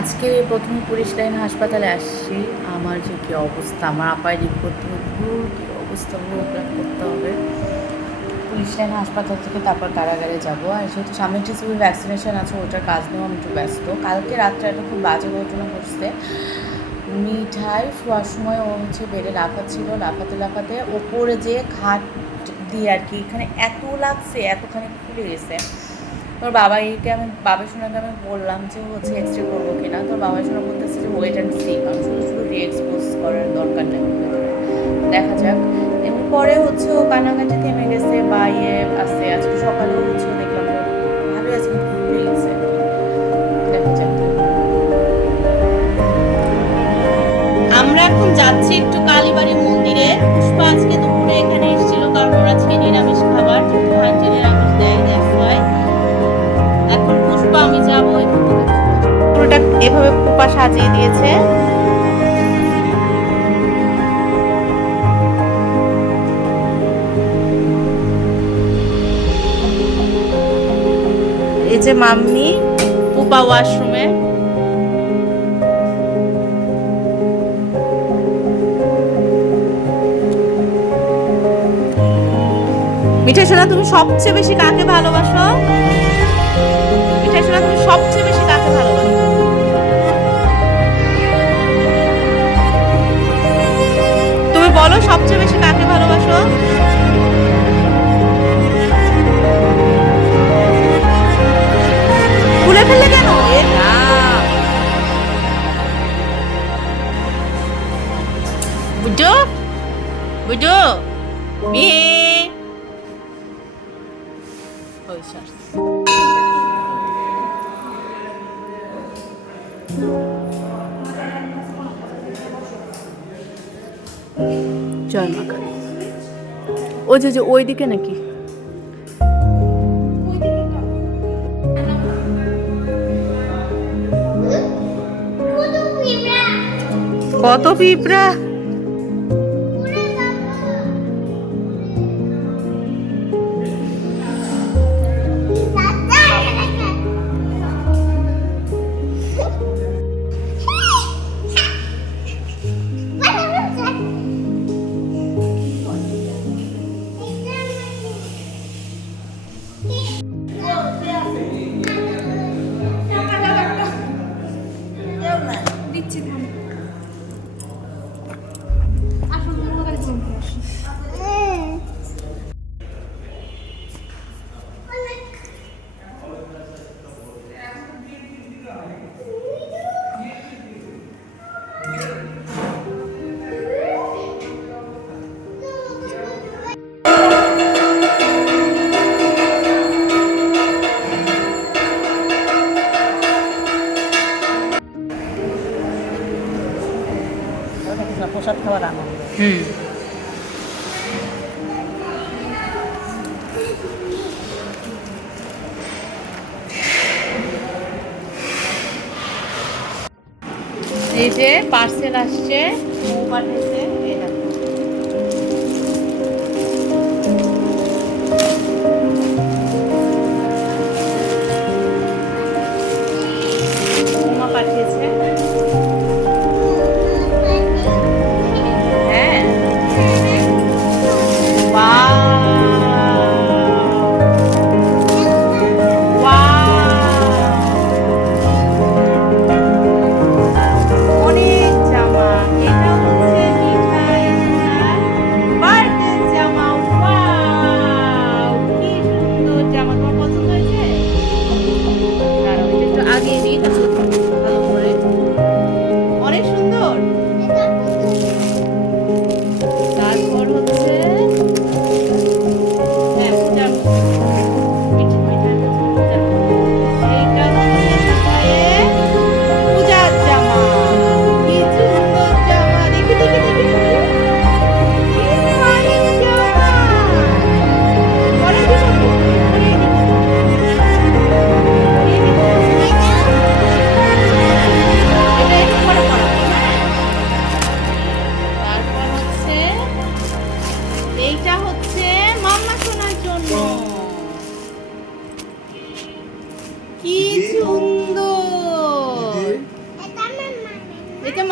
আজকে প্রথমে police line হাসপাতালে আসছি। আমার যে কী অবস্থা, আমার আপায় রিপোর্ট কী অবস্থা প্রোগ্রাম করতে হবে। পুলিশ লাইন হাসপাতাল থেকে তারপর কারাগারে যাব। আর যেহেতু সামনে টিসিবি ভ্যাকসিনেশন আছে, ওটার কাজ নিয়েও আমি একটু ব্যস্ত। কালকে রাত্রে একটা খুব বাজে ঘটনা ঘটছে। মিঠাই শোয়ার সময় ও বেডে লাফাচ্ছিল, লাফাতে ওপরে যে খাট দিয়ে আর কি এখানে এত লাগছে, এতখানি খুলে গেছে। তোর বাবা শোনাকে আমি বললাম যে এক্স রে করবো কিনা। তোর বাবা শোনা বলতেছে যে ওয়েট অ্যান্ড সি, কারণ শুধু রিএক্সপোজ করার দরকার নেই, দেখা যাক। এমনি পরে ও কান্নাকাটি থেমে গেছে বা আছে। আজকে সকালেও দেখলাম ভালোই আছে, কিন্তু খুলে গেছে। দেখা যাক। আমরা এখন যাচ্ছি একটু কালীবাড়ি মন্দিরে। পুষ্পা আজকে দুপুরে এখানে এসেছিল, কারণ ওরা আজকে নিরামিষ খাবার, যেহেতু ভান্টি নিরামিষ দেয়, হয়। এখন পুষ্পা আমি যাবো এখান থেকে। পুরোটা এভাবে পুপা সাজিয়ে দিয়েছে। এই যে মাম্মি পুপা ওয়াশরুমে। মিঠাই সোনা, তুমি সবচেয়ে বেশি কাকে ভালোবাসো? মিঠাই সোনা, তুমি সবচেয়ে বেশি কাকে ভালোবাসো? তুমি বলো, সবচেয়ে বেশি কাকে ভালোবাসো? খুলে ফেললে কেন? এ না, বুঝো বুঝো মি জয় মা কালী। ওই যে ওই দিকে নাকি কত পিঁপড়া। প্রসাদ খাওয়ার আনন্দ। এই যে পার্সেল আসছে, মৌ পাঠিয়েছে। এই দেখো, মৌমা পাঠিয়েছে। অনেক জামা। এটা হচ্ছে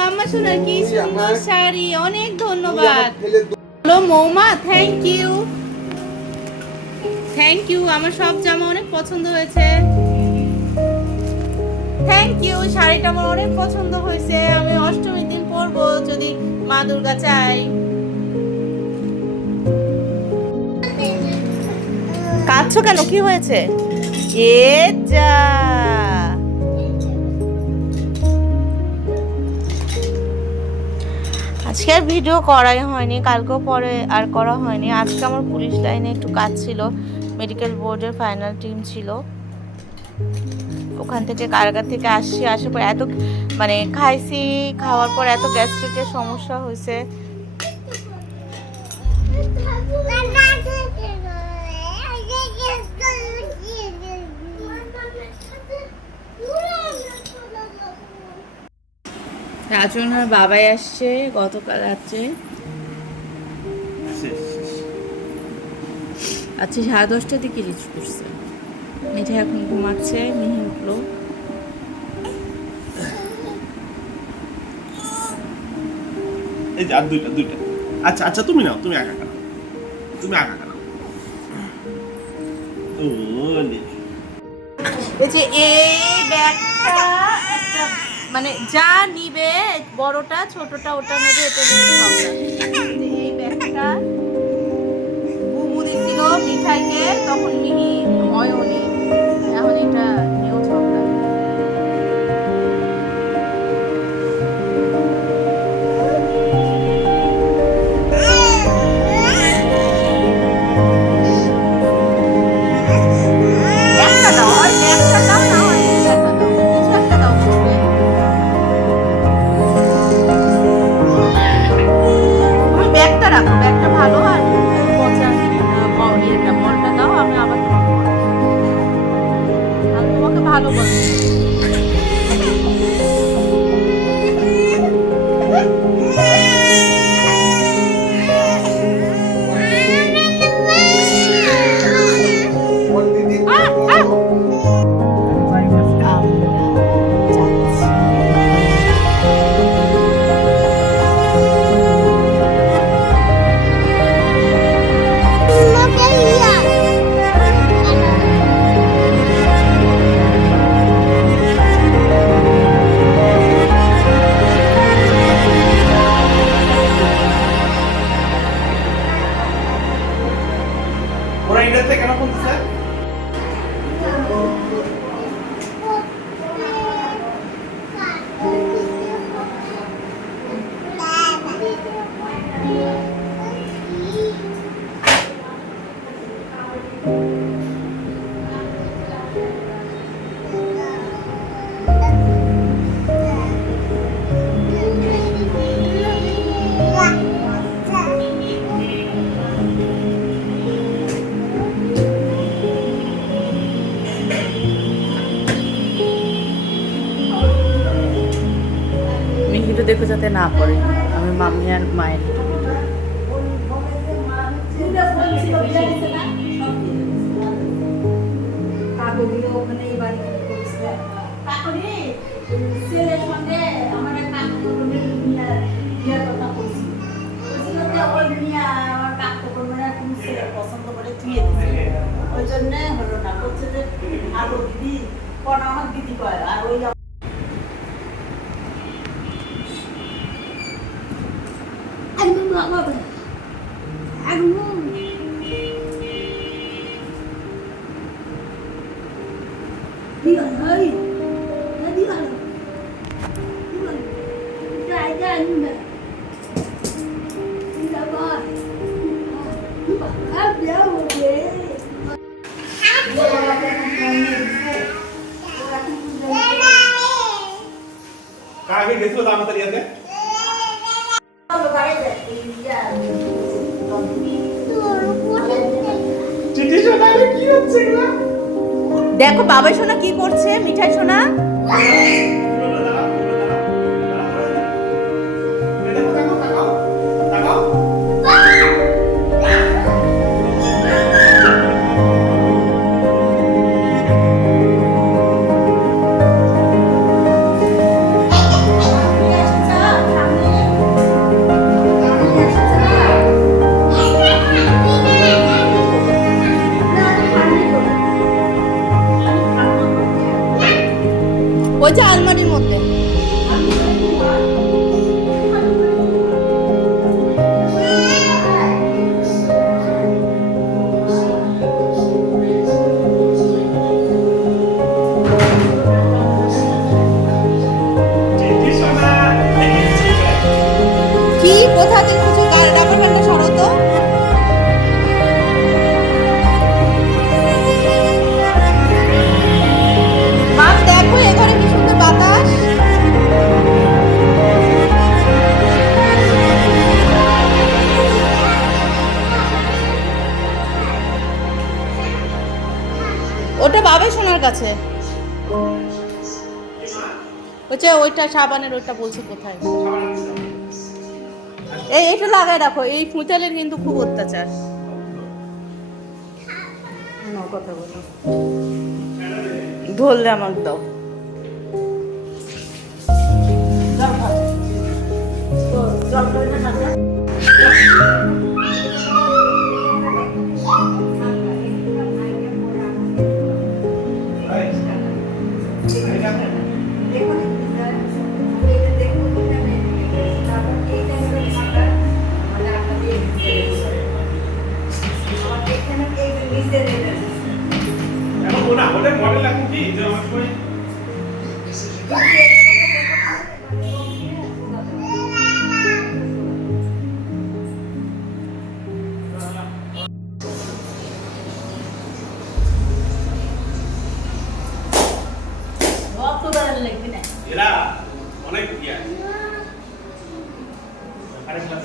মাম্মা সোনার কি সুন্দর শাড়ি, অনেক ধন্যবাদ। Hello Mouma, thank you thank you, আমার সব জামা অনেক পছন্দ হয়েছে। থ্যাংক ইউ, শাড়িটা আমার অনেক পছন্দ হয়েছে, আমি অষ্টমীর দিন পরবো যদি মা দুর্গা চাই। কাঁদছো কেন, কি হয়েছে? এ যা, আজকে আর ভিডিও করাই হয়নি, কালকেও পরে আর করা হয়নি। আজকে আমার পুলিশ লাইনে একটু কাজ ছিল, মেডিকেল বোর্ডের ফাইনাল টিম ছিল, ওখান থেকে কারাগার থেকে আসার পর এত মানে খাইছি, খাওয়ার পর এত গ্যাস্ট্রিকের সমস্যা হয়েছে। রাজনার বাবাই আসছে গতকাল রাত্রে, আচ্ছা 10:30টার দিকে রিচ করছে। মিঠা এখন ঘুমাচ্ছে, মিহি উঠলো। এই যে আর দুইটা। আচ্ছা আচ্ছা, তুমি নাও, তুমি একা নাও, তুমি একা নাও। ও এই যে এই ব্যাগটা একটা মানে যা নিবে, বড়টা ছোটটা ওটা নেবে, এটা নিয়ে হবে না। এই ব্যাগটা বুবু দিছিল মিঠাইকে, তখন মিহি হয়নি, এখন এটা নিয়েও ঝগড়া। একটা দাও, হয় একটা দাও, না হয় একটা দাও, কিছু একটা দাও করবে। তুমি ব্যাগটা রাখো, ব্যাগটা ভালো, আর পচা ইয়েটা বলটা দাও, আমি আবার তোমাকে বলবো। আমি তোমাকে ভালো বলবো। ওরা ইন্ডিয়াতে কেন বলতেছে? মিহিটা দেখো যাতে না পড়ে, আমি মাম্মি আর মায়ের ছেলের সঙ্গে আমার এক কাকু বিয়ের কথা বলছি, ওই নিয়ে আমার কাকু বোনেরা তুমি ছেলে পছন্দ করে থুয়ে দিচ্ছে, ওই জন্য হলো না, বলছে যে আরো দিদি কোন আমার দিদি কয়, আর ওই একদম ভালো একদম Hey, hadi bakalım. Gelme. Bir bak. Hep yavrum be. কাকে গেছিল দামাতারিয়াতে? চিঠি শোনালে কি হচ্ছে এগুলা? দেখো বাবাই সোনা কি করছে, মিঠাই সোনা। ওই যে আলমারির মধ্যে। কি কোথা থেকে কিছু ডাবল ফ্যানটা সরো তো। মাম দেখো এ ঘরে কি সুন্দর বাতাস। ওটা বাবে শোনার কাছে। ওইটা সাবানের ওইটা বলছি কোথায়। এইটা লাগাই রাখো, এই ফুঁচালের কিন্তু খুব অত্যাচার। কথা বলো, ধরলে আমাকে দাও। জল করে না ঠান্ডা মডেল এখন কি যে আমার সময় এরা অনেক ইয়ে আরেক ক্লাস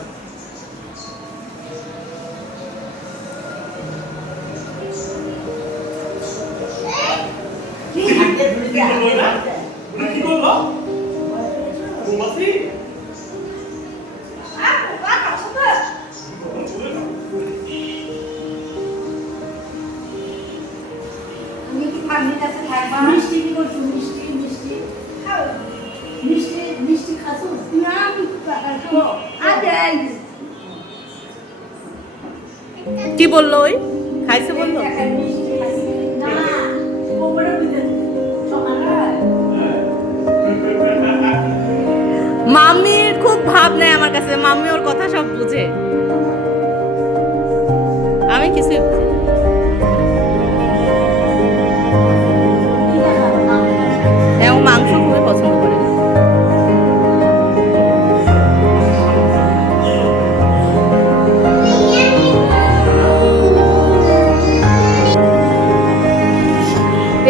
কি করবো ঘুমাসি মিষ্টি কি করছো মিষ্টি মিষ্টি খাও মিষ্টি মিষ্টি খাচ্ছো তুমি আমি খাবো কি বললো ওই খাইছে বললো। মিষ্টি খাচ্ছি না কোমরে বুঝে সকালে মাম্মির খুব ভাব নেয় আমার কাছে, মাম্মি ওর কথা সব বুঝে, আমি কিছু হ্যাঁ ও মাংস খুবই পছন্দ করে।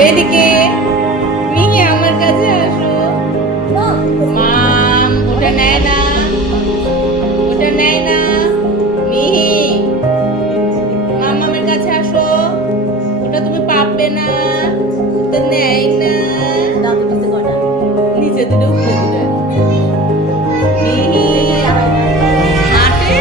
এদিকে মিহি আমার কাছে আসো। মাম ওটা নেয় না, ওটা নেয় না। মিহি মামামের কাছে আসো, ওটা তুমি পাবে না, ওটা নেয় না। নিচে দিলে উপরে দিলে মিহি হাঁটে।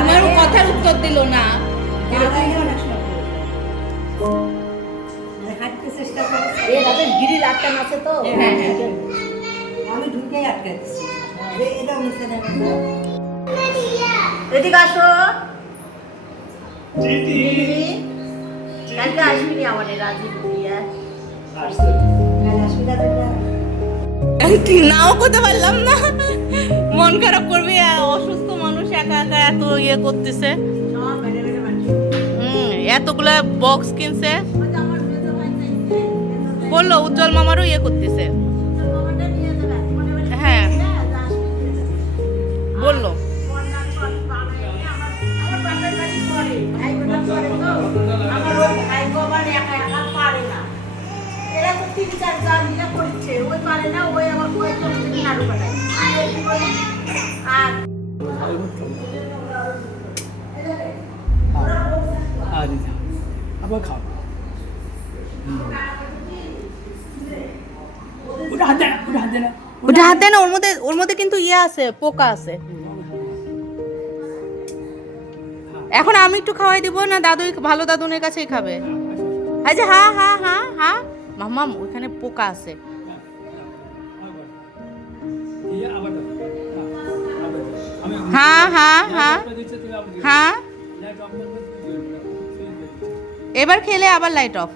আমার কথার উত্তর দিল না। হাঁটতে চেষ্টা করেছি এ রাতে গিরি আটকানো আছে তো হ্যাঁ, হ্যাঁ। আমি ঢুকেই আটকাই দিচ্ছি এটা নিচে নেবে এদিকে আসো চিঠি কালকে আসবি না আমাদের রাজি দিয়া আসছে কাল আসবি না নাও করতে পারলাম না, মন খারাপ করবে। অসুস্থ মানুষ একা একা এত ইয়ে করতেছে। সব বেড়ে বেড়ে মাটি এতগুলা বক্স কিনছে, ওই যে আমার মেজো ভাই চাইছে বললো উজ্জ্বল মামারও ইয়ে করতেছে। তোমাদের নিয়ে যাবে মনে মনে হ্যাঁ না আসবি দিয়ে যাবে বললো। আমার বাপের বাড়ি পড়ে ভাই বোনা পড়ে তো আমার ওই ভাই বোন একা একা পারে না এরা তো 3-4 জন মিলে করছে ওই পারে না ওই আমার ওই জন্য নাড়ু পাঠায় আর আবার খাও ওটা হাত দে না, ওটা হাত দে না। ওটা হাত দেয় না, ওর মধ্যে কিন্তু ইয়ে আছে, পোকা আছে। এখন আমি একটু খাওয়াই দিব না দাদুই ভালো দাদুনের কাছেই খাবে? এই যে হ্যাঁ হ্যাঁ হ্যাঁ হ্যাঁ মাম্মাম ওইখানে পোকা আছে। হ্যাঁ হ্যাঁ হ্যাঁ হ্যাঁ এবার খেলে আবার লাইট অফ।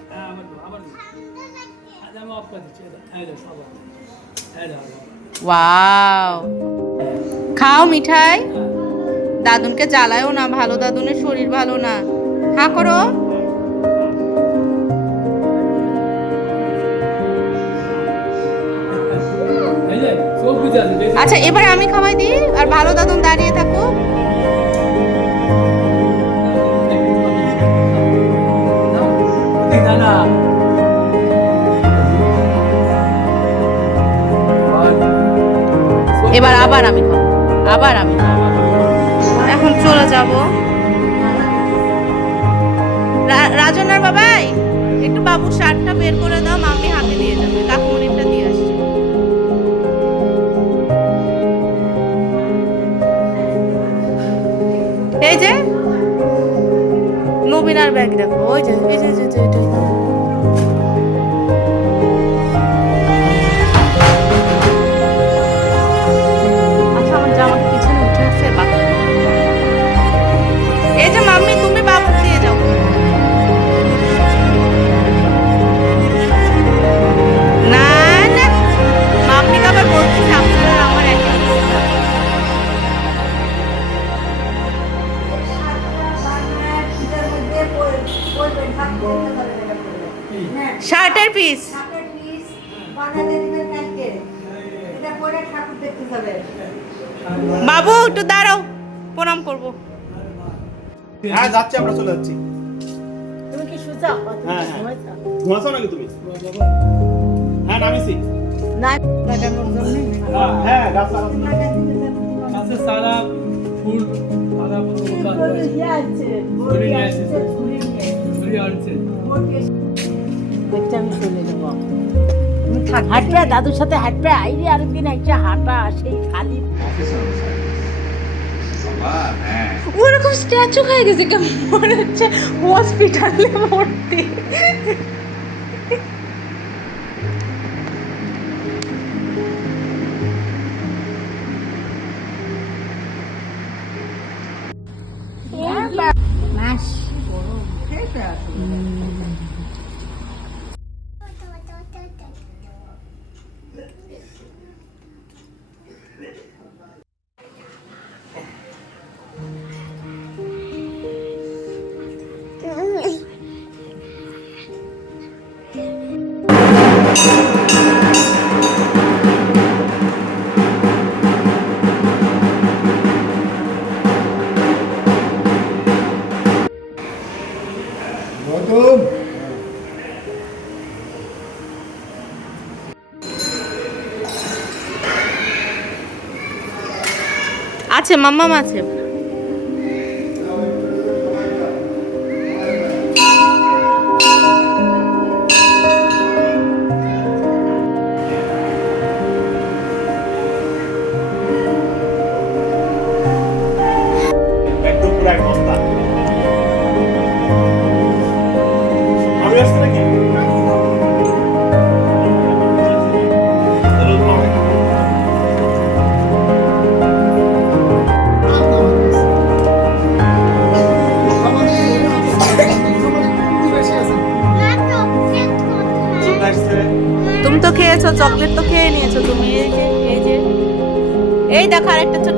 ওয়াও খাও মিঠাই, দাদুনকে জ্বালায়ও না, ভালো দাদুনের শরীর ভালো না। হ্যাঁ করো। আচ্ছা এবার আমি খাওয়াই দিই আর ভালো দাদুন দাঁড়িয়ে থাকো। এবার আবার আমি খাবো, আবার আমি খাবো। এখন চলে যাব। রাজনার বাবাই একটু বাবুর শার্টটা বের করে দাও, মাম্মি হাতে দিয়ে যাবে, কাকুমনিরটা দিয়ে আসছে। এই যে নবীনার ব্যাগ দেখো, ওই যে এই যে এটাই। আচ্ছা আমার জামাটা পিছনে উঠে আসছে বাকি। এই যে মাম্মি তুমি বাবুক দিয়ে যাও। না না মাম্মিকে আবার বলতেছে আপনারা আমার একই অবস্থা। শার্টের পিস বাবু একটু দাঁড়াও, প্রণাম করব। হ্যাঁ যাচ্ছি, আমরা চলে যাচ্ছি। তুমি কি সুজা? হ্যাঁ ঘুমাচ্ছো নাকি তুমি? হ্যাঁ নামিছি। না লাগানোর জন্য হ্যাঁ গাছ লাগাচ্ছি। গাছে সারা ফুল সারা আমি চলে যাবো। হাঁটবে দাদুর সাথে হাঁটবে, আইরে আরেকদিন একটা হাঁটা সেই খালি ওরকম স্ট্যাচু হয়ে গেছে, কেমন মনে হচ্ছে হসপিটালে ভর্তি। আছে মাম্মাম আছে। একদম পুরো এক অবস্থা। আমি আসছি নাকি? তুমি তো খেয়েছো, চকলেট তো খেয়ে নিয়েছো তুমি। এই যে এই দেখো আরেকটা ছোট